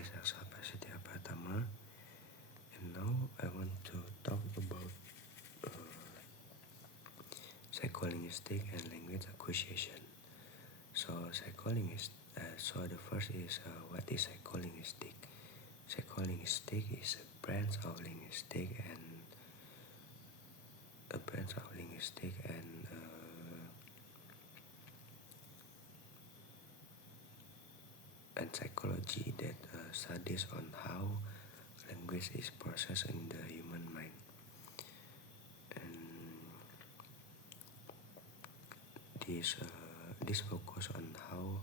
is Axel Prasetya Pratama, and now I want to talk about psycholinguistic and language acquisition. So the first is what is psycholinguistic? Psycholinguistic is a branch of linguistic and psychology that studies on how language is processed in the human mind. And this focus on how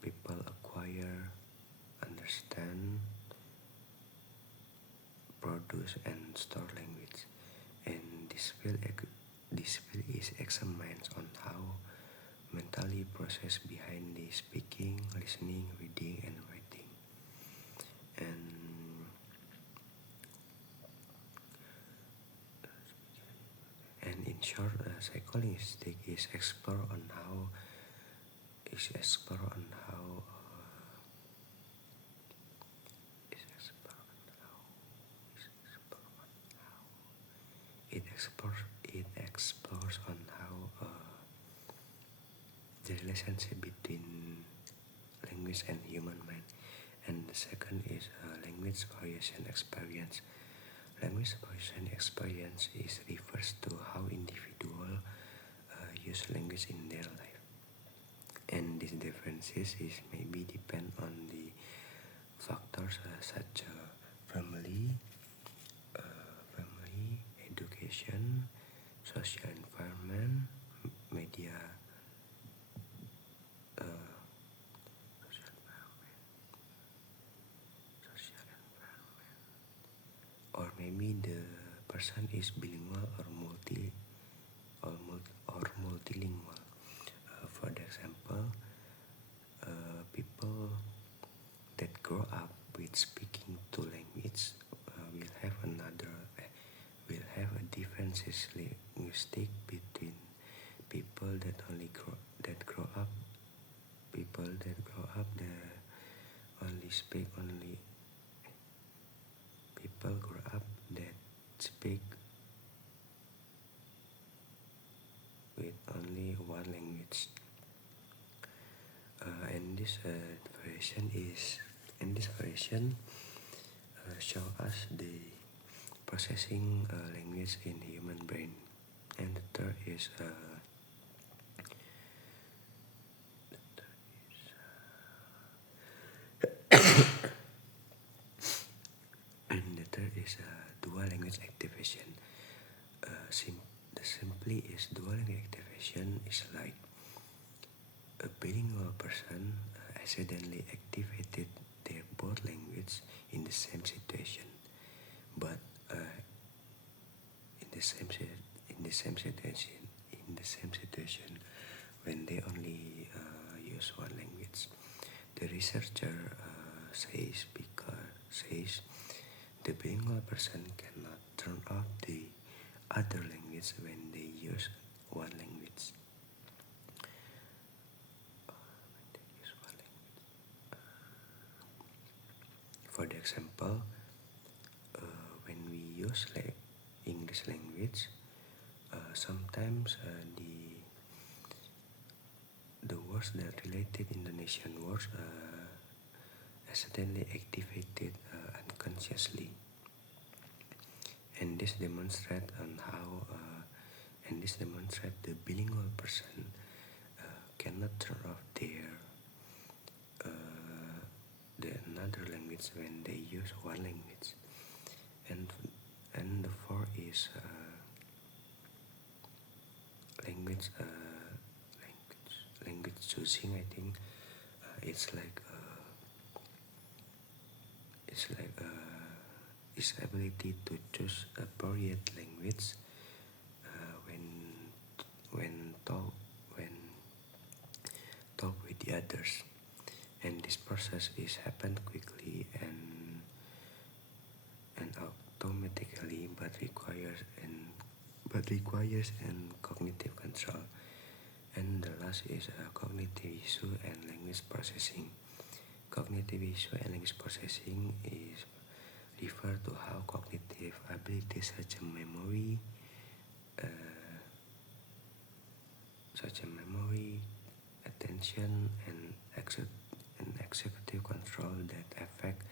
people acquire, understand, produce, and store language. And this field is examines on how mentally process behind the speaking, listening, reading, and writing. And in short, psycholinguistic is explore on how it explores on how the relationship between language and human mind. And the second is language variation experience. Language variation experience refers to how individuals use language in their life. And these differences maybe depend on the factors such as family, education, social environment, media, or maybe the person is bilingual or multilingual. For example, people that grow up with speaking two languages will have a differences linguistic between people that grow up that speak with only one language. And this variation show us the processing language in human brain. And the third is dual language activation. Dual language activation is like a bilingual person accidentally activated their both language in the same situation, but in the same situation when they only use one language. The researcher says the bilingual person cannot turn off the other language when they use one language. For the example, when we use English language, sometimes the words that related Indonesian words accidentally activated unconsciously, and this demonstrates the bilingual person cannot turn off the another language when they use one language. And the fourth is language choosing. I think it's ability to choose appropriate language when talk with the others. And this process happen quickly and automatically, but requires cognitive control. And the last is cognitive issue and language processing. Cognitive issue and language processing is refer to how cognitive abilities such as memory, attention, and executive control that affect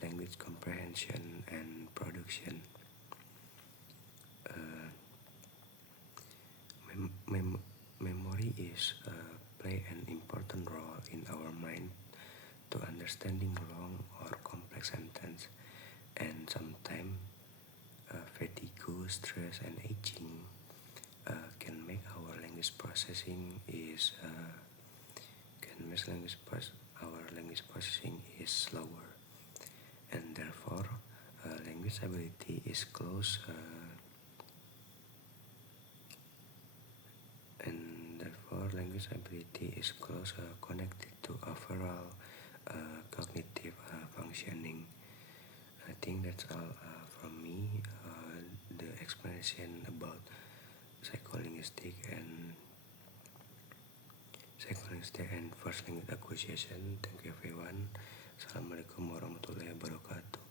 language comprehension and production. Memory is play an important role in our mind to understanding long or complex sentence, and sometimes fatigue, stress, and aging can make our language processing is slower, and therefore language ability is close connected to overall cognitive functioning. I think that's all from me. The explanation about psycholinguistic and first language acquisition. Thank you everyone. Assalamualaikum warahmatullahi wabarakatuh.